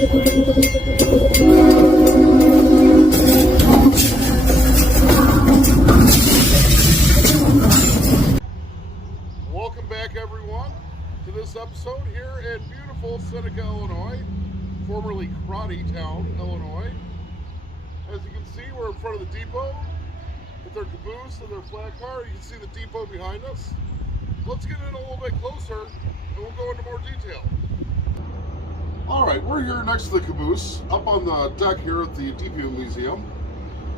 Welcome back, everyone, to this episode here in beautiful Seneca, Illinois, formerly Crotty Town, Illinois. As you can see, we're in front of the depot with their caboose and their flat car. You can see the depot behind us. Let's get in a little bit closer and we'll go into more detail. All right, we're here next to the caboose, up on the deck here at the Depot Museum.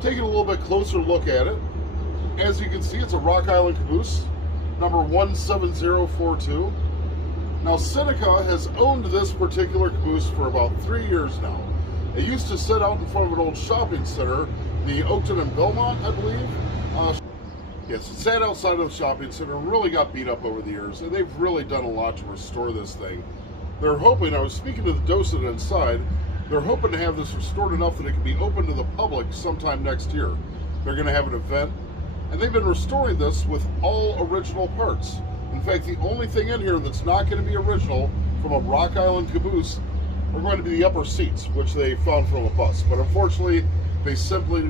Taking a little bit closer look at it. As you can see, it's a Rock Island caboose, number 17042. Now, Seneca has owned this particular caboose for about 3 years now. It used to sit out in front of an old shopping center, the Oakton and Belmont, I believe. Yes, it sat outside of the shopping center and really got beat up over the years, and they've really done a lot to restore this thing. They're hoping, I was speaking to the docent inside, they're hoping to have this restored enough that it can be open to the public sometime next year. They're going to have an event, and they've been restoring this with all original parts. In fact, the only thing in here that's not going to be original from a Rock Island caboose are going to be the upper seats, which they found from a bus. But unfortunately, they simply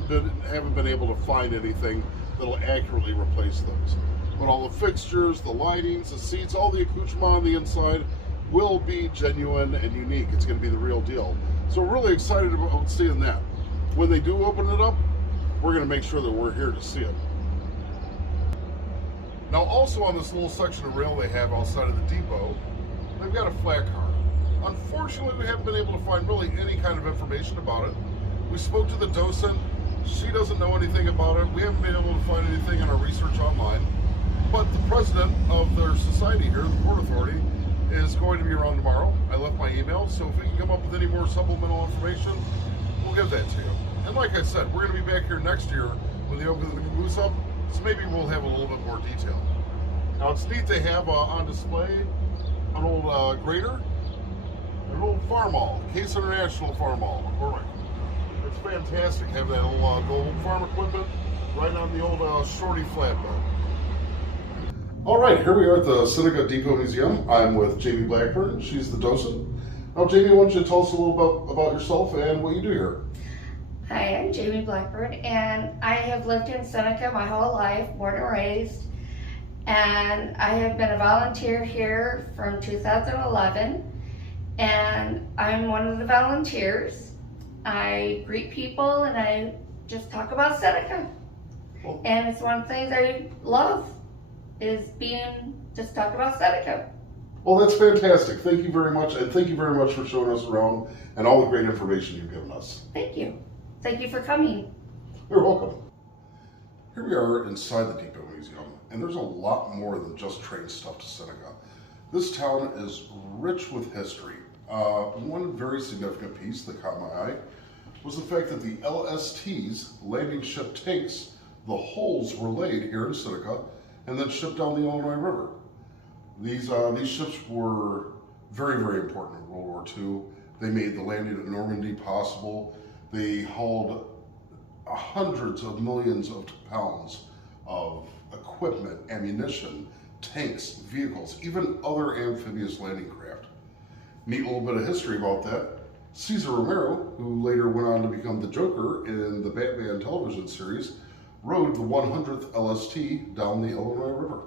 haven't been able to find anything that'll accurately replace those. But all the fixtures, the lightings, the seats, all the accoutrement on the inside will be genuine and unique. It's going to be the real deal. So we're really excited about seeing that. When they do open it up, we're going to make sure that we're here to see it. Now, also on this little section of rail they have outside of the depot, they've got a flat car. Unfortunately, we haven't been able to find really any kind of information about it. We spoke to the docent. She doesn't know anything about it. We haven't been able to find anything in our research online. But the president of their society here, the Port Authority, is going to be around tomorrow. I left my email, so if we can come up with any more supplemental information, we'll give that to you. And like I said, we're going to be back here next year when they open the caboose up, so maybe we'll have a little bit more detail. Now, it's neat they have on display an old grader, an old farm mall, Case International Farm Mall. Correct. It's fantastic having that old farm equipment right on the old shorty flatbed. All right, here we are at the Seneca Depot Museum. I'm with Jamie Blackburn. She's the docent. Now, Jamie, why don't you tell us a little bit about yourself and what you do here? Hi, I'm Jamie Blackburn, and I have lived in Seneca my whole life, born and raised. And I have been a volunteer here from 2011, and I'm one of the volunteers. I greet people and I just talk about Seneca. Cool. And it's one of the things I love, is just talk about Seneca. Well, that's fantastic. Thank you very much, and thank you very much for showing us around and all the great information you've given us. Thank you. Thank you for coming. You're welcome. Here we are inside the Depot Museum, and there's a lot more than just train stuff to Seneca. This town is rich with history. One very significant piece that caught my eye was the fact that the LST's landing ship tanks, the hulls were laid here in Seneca and then shipped down the Illinois River. These ships were very, very important in World War II. They made the landing at Normandy possible. They hauled hundreds of millions of pounds of equipment, ammunition, tanks, vehicles, even other amphibious landing craft. Neat little bit of history about that. Cesar Romero, who later went on to become the Joker in the Batman television series, rode the 100th LST down the Illinois River.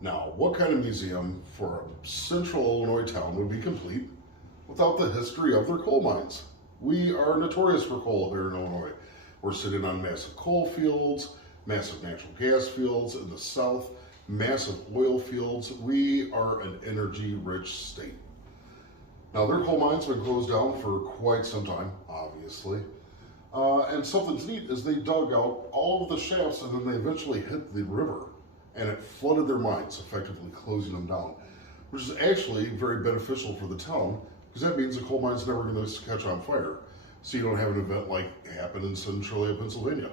Now, what kind of museum for a central Illinois town would be complete without the history of their coal mines? We are notorious for coal here in Illinois. We're sitting on massive coal fields, massive natural gas fields in the south, massive oil fields. We are an energy-rich state. Now, their coal mines have been closed down for quite some time, obviously. And something's neat is they dug out all of the shafts and then they eventually hit the river and it flooded their mines, effectively closing them down, which is actually very beneficial for the town because that means the coal mine's never going to catch on fire. So you don't have an event like happened in Centralia, Pennsylvania.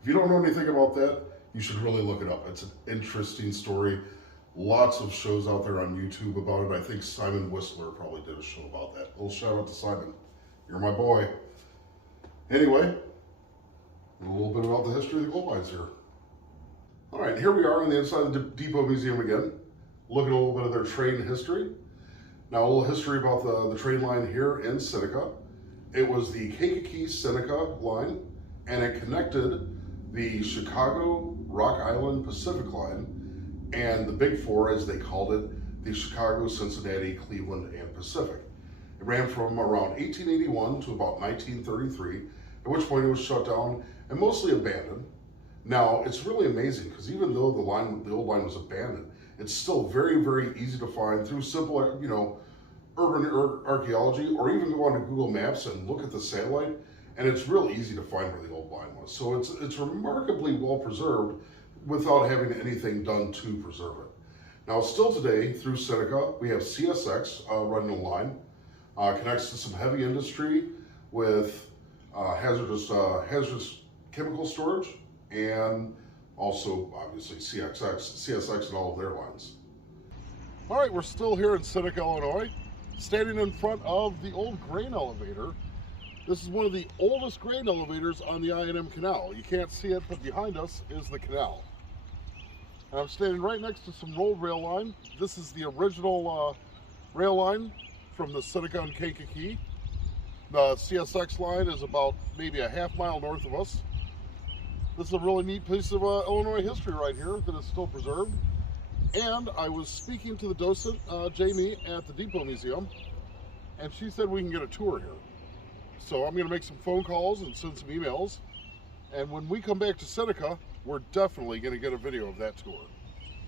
If you don't know anything about that, you should really look it up. It's an interesting story. Lots of shows out there on YouTube about it. I think Simon Whistler probably did a show about that. A little shout out to Simon. You're my boy. Anyway, a little bit about the history of the coal mines here. All right, here we are on the inside of the Depot Museum again, looking at a little bit of their train history. Now, a little history about the train line here in Seneca. It was the Kankakee-Seneca line, and it connected the Chicago, Rock Island, Pacific line, and the Big Four, as they called it, the Chicago, Cincinnati, Cleveland, and Pacific. It ran from around 1881 to about 1933, at which point it was shut down and mostly abandoned. Now, it's really amazing because even though the old line was abandoned, it's still very, very easy to find through simple, urban archaeology, or even go onto Google Maps and look at the satellite, and it's real easy to find where the old line was. So it's remarkably well preserved without having anything done to preserve it. Now, still today, through Seneca, we have CSX running the line, connects to some heavy industry with hazardous chemical storage, and also, obviously, CSX and all of their lines. All right, we're still here in Seneca, Illinois, standing in front of the old grain elevator. This is one of the oldest grain elevators on the I&M Canal. You can't see it, but behind us is the canal. And I'm standing right next to some road rail line. This is the original rail line from the Seneca and Kankakee. The CSX line is about maybe a half-mile north of us. This is a really neat piece of Illinois history right here that is still preserved. And I was speaking to the docent, Jamie, at the Depot Museum, and she said we can get a tour here. So I'm going to make some phone calls and send some emails. And when we come back to Seneca, we're definitely going to get a video of that tour.